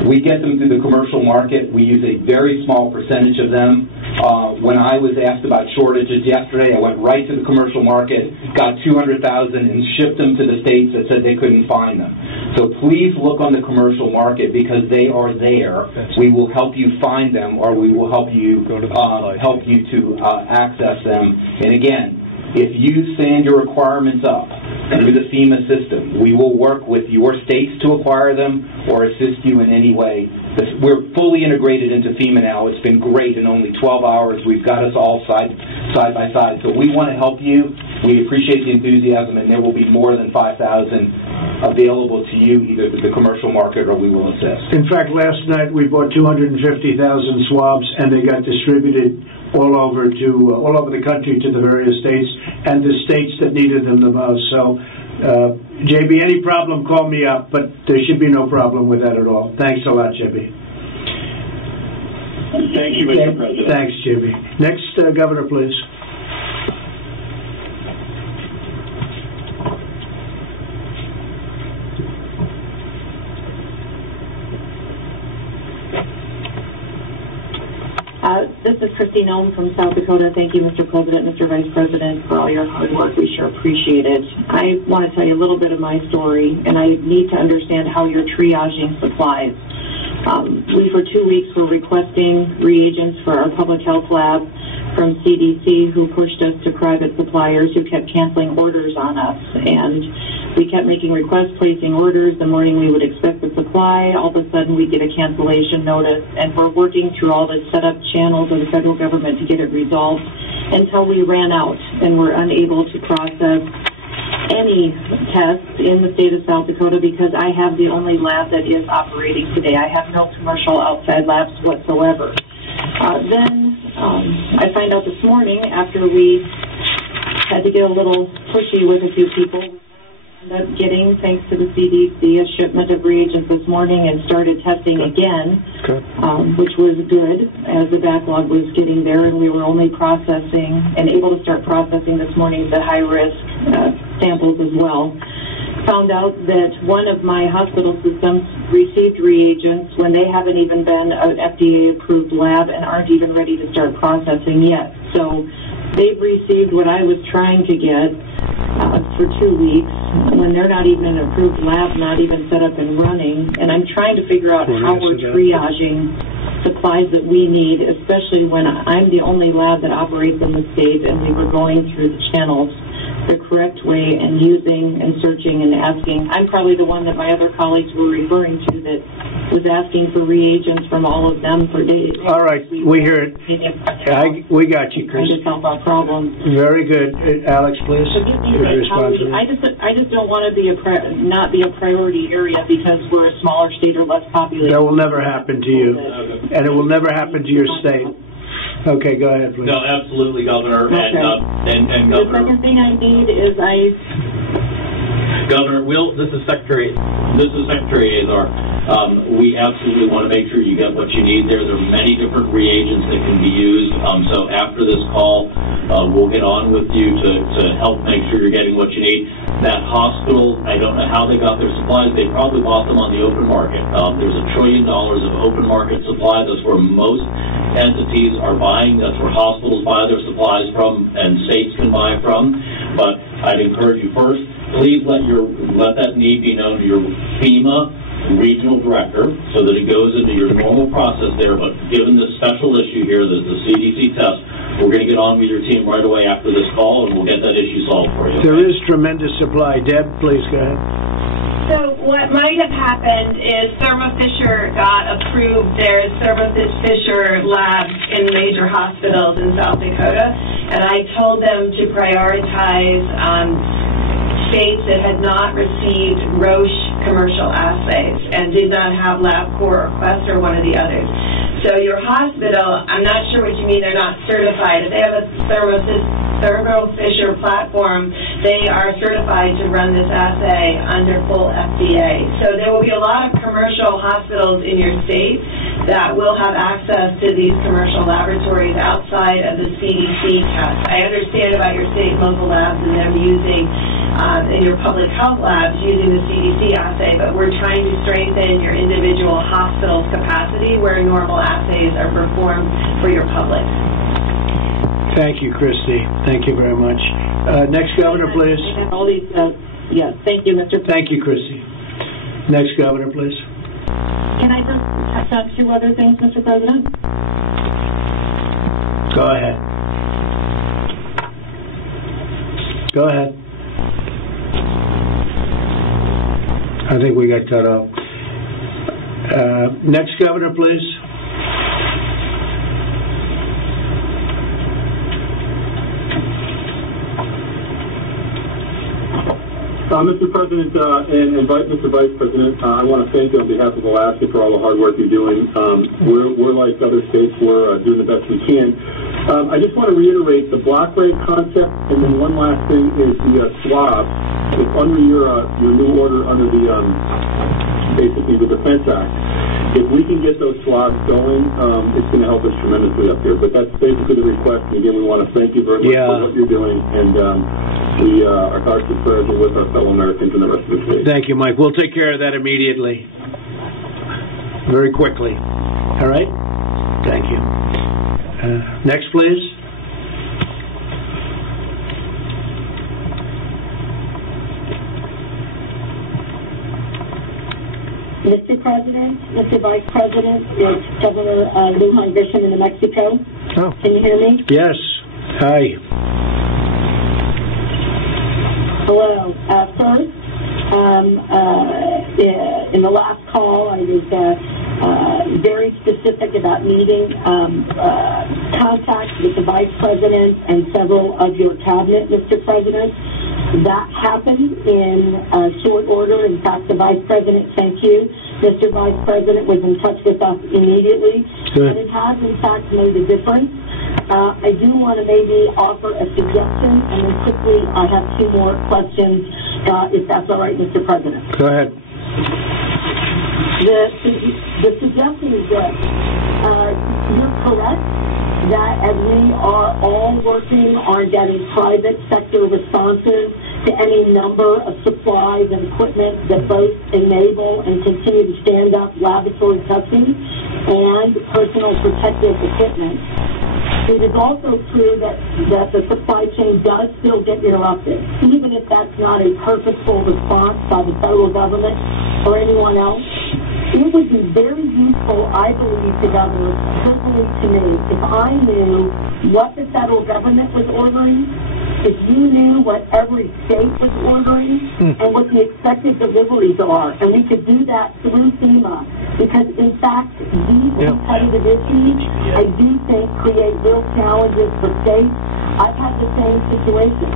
We get them through the commercial market. We use a very small percentage of them. When I was asked about shortages yesterday, I went right to the commercial market, got 200,000, and shipped them to the states that said they couldn't find them. So please look on the commercial market, because they are there. We will help you find them, or we will help you to access them. And again, if you send your requirements up through the FEMA system, we will work with your states to acquire them or assist you in any way. We're fully integrated into FEMA now. It's been great. In only 12 hours, we've got us all side by side. So we want to help you. We appreciate the enthusiasm, and there will be more than 5,000 available to you, either through the commercial market or we will assist. In fact, last night we bought 250,000 swabs, and they got distributed all over the country to the various states and the states that needed them the most. So, JB, any problem, call me up, but there should be no problem with that at all. Thanks a lot, JB. Thank you, Mr. President. Thanks, JB. Next, Governor, please. This is Christine Elm from South Dakota. Thank you, Mr. President, Mr. Vice President, for all your hard work. We sure appreciate it. I want to tell you a little bit of my story, and I need to understand how you're triaging supplies. We, for 2 weeks, were requesting reagents for our public health lab from CDC, who pushed us to private suppliers who kept canceling orders on us. And we kept making requests, placing orders. The morning we would expect the supply, all of a sudden we get a cancellation notice, and we're working through all the set-up channels of the federal government to get it resolved until we ran out and were unable to process any tests in the state of South Dakota because I have the only lab that is operating today. I have no commercial outside labs whatsoever. Then I find out this morning, after we had to get a little pushy with a few people, ended up getting, thanks to the CDC, a shipment of reagents this morning and started testing again, which was good as the backlog was getting there, and we were only processing and able to start processing this morning the high-risk samples as well. Found out that one of my hospital systems received reagents when they haven't even been an FDA-approved lab and aren't even ready to start processing yet. So they've received what I was trying to get for 2 weeks when they're not even an approved lab, not even set up and running. And I'm trying to figure out how we're triaging supplies that we need, especially when I'm the only lab that operates in the state and we were going through the channels the correct way and using and searching and asking. I'm probably the one that my other colleagues were referring to that was asking for reagents from all of them for days. All right, we hear it. We got you, Chris. Trying to solve our problem. Very good. Alex, please. I just don't want to be not be a priority area because we're a smaller state or less populated. That will never happen to you, and it will never happen to your state. Okay, go ahead, please. No, absolutely, Governor. Okay. And Governor. The second thing I need is Governor, this is Secretary Azar. We absolutely want to make sure you get what you need there. There are many different reagents that can be used. So after this call, we'll get on with you to help make sure you're getting what you need. That hospital, I don't know how they got their supplies. They probably bought them on the open market. There's $1 trillion of open market supply. That's where most entities are buying. That's where hospitals buy their supplies from and states can buy from. But I'd encourage you first, please let that need be known to your FEMA regional director so that it goes into your normal process there. But given this special issue here, the CDC test, we're going to get on with your team right away after this call, and we'll get that issue solved for you. There is tremendous supply. Deb, please go ahead. So what might have happened is Thermo Fisher got approved their Thermo Fisher labs in major hospitals in South Dakota, and I told them to prioritize states that had not received Roche commercial assays and did not have LabCorp or Quest or one of the others. So your hospital, I'm not sure what you mean they're not certified. If they have a Thermo Fisher platform, they are certified to run this assay under full FDA. So there will be a lot of commercial hospitals in your state that will have access to these commercial laboratories outside of the CDC test. I understand about your state and local labs and them using, in your public health labs, using the CDC assay, but we're trying to strengthen your individual hospital's capacity where normal assays are performed for your public. Thank you, Christy. Thank you very much. Next governor, please. All these, yes, thank you, Mr. President. Thank you, Christy. Next governor, please. Can I just touch on two other things, Mr. President? Go ahead. Go ahead. I think we got cut off. Next governor, please. Mr. President and Mr. Vice President, I want to thank you on behalf of Alaska for all the hard work you're doing. We're like other states, we're doing the best we can. I just want to reiterate the block rate concept, and then one last thing is the swab. It's under your new order under the basically the Defense Act. If we can get those swabs going, it's going to help us tremendously up here. But that's basically the request. And again, we want to thank you very much for what you're doing, and our hearts and prayers are with our fellow Americans and the rest of the state. Thank you, Mike. We'll take care of that immediately, very quickly. All right? Thank you. Next, please. Mr. President, Mr. Vice President, it's Governor Lujan Grisham in New Mexico. Oh. Can you hear me? Yes. Hi. Hello. First, in the last call, I was very specific about needing contact with the Vice President and several of your cabinet, Mr. President. That happened in short order. In fact, the Vice President, thank you, Mr. Vice President, was in touch with us immediately. Good. And it has, in fact, made a difference. I do want to maybe offer a suggestion, and then quickly I have two more questions, if that's all right, Mr. President. Go ahead. The suggestion is that you're correct that as we are all working on getting private sector responses to any number of supplies and equipment that both enable and continue to stand up laboratory testing and personal protective equipment, it is also true that the supply chain does still get interrupted, even if that's not a purposeful response by the federal government or anyone else. It would be very useful, I believe, to governors, personally to me, if I knew what the federal government was ordering, if you knew what every state was ordering, and what the expected deliveries are, and we could do that through FEMA, because in fact, these competitive issues, I do think, create real challenges for states. I've had the same situation.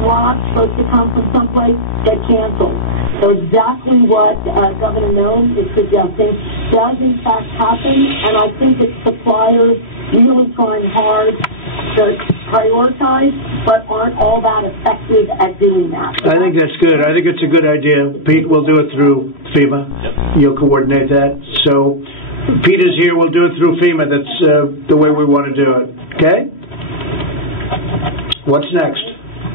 Swabs supposed to come from someplace get canceled. So exactly what Governor Noem is suggesting does in fact happen, and I think it's suppliers really trying hard to prioritize, but aren't all that effective at doing that. I think that's good. I think it's a good idea. Pete, we'll do it through FEMA. Yep. You'll coordinate that. So Pete is here. We'll do it through FEMA. That's the way we want to do it. Okay? What's next?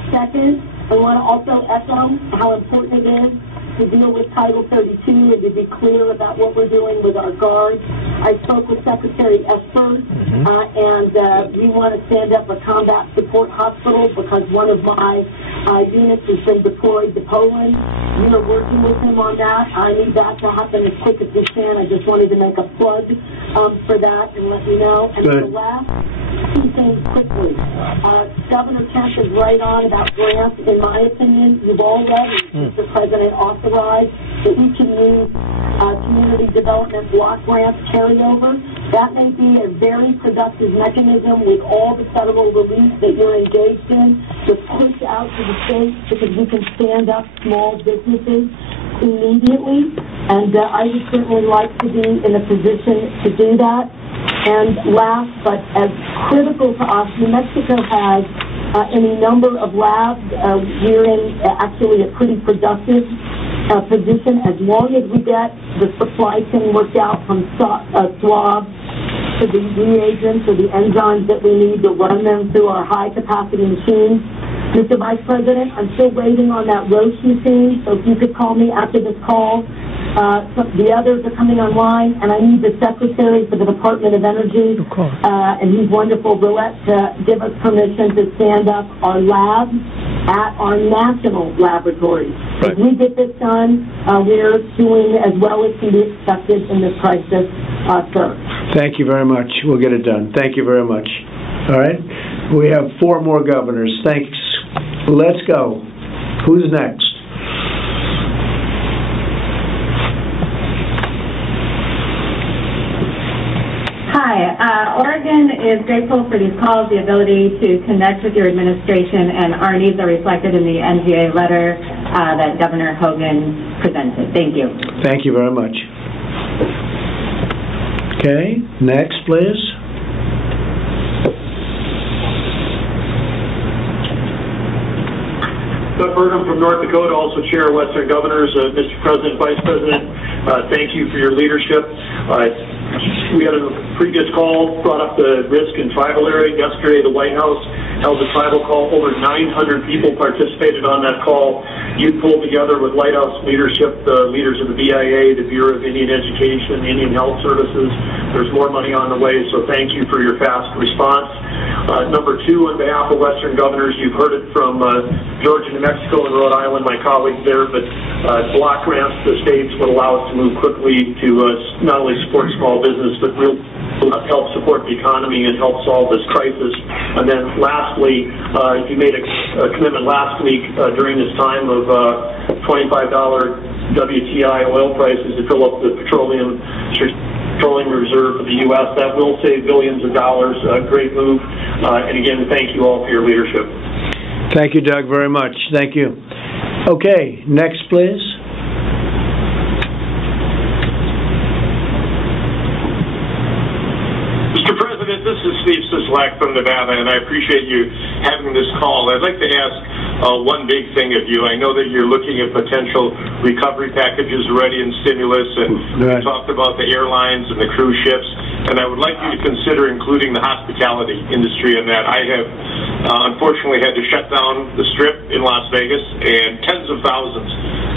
Second, I want to also echo how important it is to deal with Title 32 and to be clear about what we're doing with our guards. I spoke with Secretary Esper, and we want to stand up a combat support hospital because one of my units has been deployed to Poland. We are working with him on that. I need that to happen as quick as we can. I just wanted to make a plug for that and let you know. And the last two things quickly. Governor Kemp is right on about grants. In my opinion, you've already, Mr. President, authorized that we can use community development block grants carryover. That may be a very productive mechanism with all the federal relief that you're engaged in to push out to the states because we can stand up small businesses immediately. And I would certainly like to be in a position to do that. And last, but as critical to us, New Mexico has any number of labs. We're in actually a pretty productive position as long as we get the supply chain worked out from swabs to the reagents or the enzymes that we need to run them through our high-capacity machines. Mr. Vice President, I'm still waiting on that Roche machine, so if you could call me after this call. The others are coming online, and I need the Secretary for the Department of Energy, and he's wonderful, Willett, to give us permission to stand up our labs at our national laboratories. Right. If we get this done, we're doing as well as can be expected in this crisis, sir. Thank you very much. We'll get it done. Thank you very much. All right. We have 4 more governors. Thanks. Let's go. Who's next? Hi. Oregon is grateful for these calls, the ability to connect with your administration, and our needs are reflected in the NGA letter that Governor Hogan presented. Thank you. Thank you very much. Okay, next, please. Doug Burgum from North Dakota, also Chair of Western Governors. Mr. President, Vice President, thank you for your leadership. We had a previous call, brought up the risk in tribal area. Yesterday, the White House held a tribal call. Over 900 people participated on that call. You pulled together with Lighthouse leadership, the leaders of the BIA, the Bureau of Indian Education, Indian Health Services. There's more money on the way, so thank you for your fast response. Number two, on behalf of Western governors, you've heard it from Georgia, New Mexico, and Rhode Island, my colleagues there, but block grants to the states would allow us to move quickly to not only support small business, but real help support the economy and help solve this crisis. And then lastly, you made a commitment last week during this time of $25 WTI oil prices to fill up the petroleum reserve for the U.S. That will save billions of dollars. Great move. And again, thank you all for your leadership. Thank you, Doug, very much. Thank you. Okay, next, please. Mr. President, this is Steve Sisolak from Nevada, and I appreciate you having this call. I'd like to ask one big thing of you. I know that you're looking at potential recovery packages already in stimulus, and we talked about the airlines and the cruise ships, and I would like you to consider including the hospitality industry in that. I have unfortunately had to shut down the Strip in Las Vegas, and tens of thousands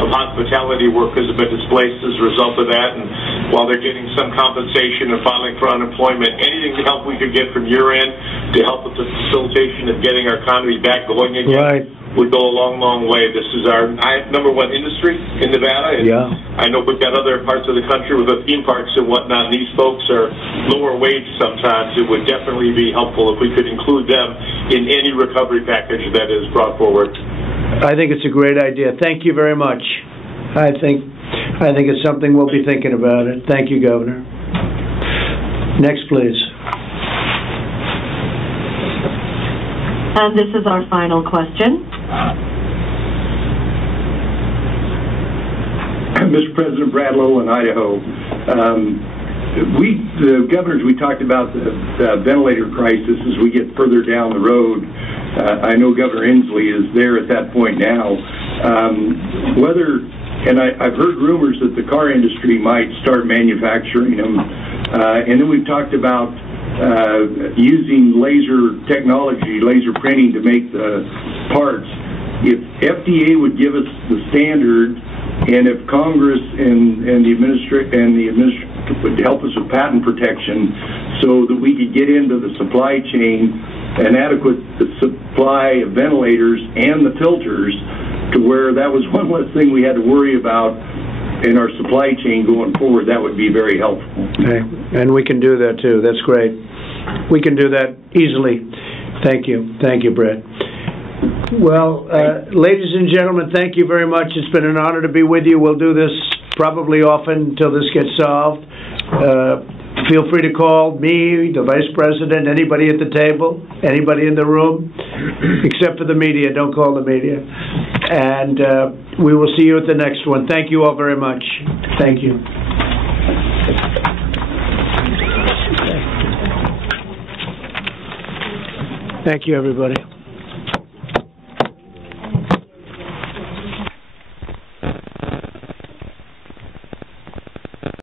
of hospitality workers have been displaced as a result of that, and while they're getting some compensation and filing for unemployment, anything to help we could get from your end to help with the facilitation of getting our economy back going again would go a long, long way. This is our number one industry in Nevada, and I know we've got other parts of the country with the theme parks and whatnot, and these folks are lower wage sometimes. It would definitely be helpful if we could include them in any recovery package that is brought forward. I think it's a great idea. Thank you very much. I think it's something we'll be thinking about it. Thank you, Governor. Next, please. And this is our final question. Mr. President, Brad Lowell in Idaho. The governors, we talked about the ventilator crisis as we get further down the road. I know Governor Inslee is there at that point now. I've heard rumors that the car industry might start manufacturing them. And then we've talked about using laser technology, laser printing to make the parts. If FDA would give us the standard, and if Congress and the administration would help us with patent protection so that we could get into the supply chain an adequate supply of ventilators and the filters to where that was one less thing we had to worry about in our supply chain going forward, that would be very helpful. Okay. And we can do that too. That's great. We can do that easily. Thank you. Thank you, Brett. Well, ladies and gentlemen, thank you very much. It's been an honor to be with you. We'll do this probably often until this gets solved. Feel free to call me, the Vice President, anybody at the table, anybody in the room, except for the media. Don't call the media. And we will see you at the next one. Thank you all very much. Thank you. Thank you, everybody.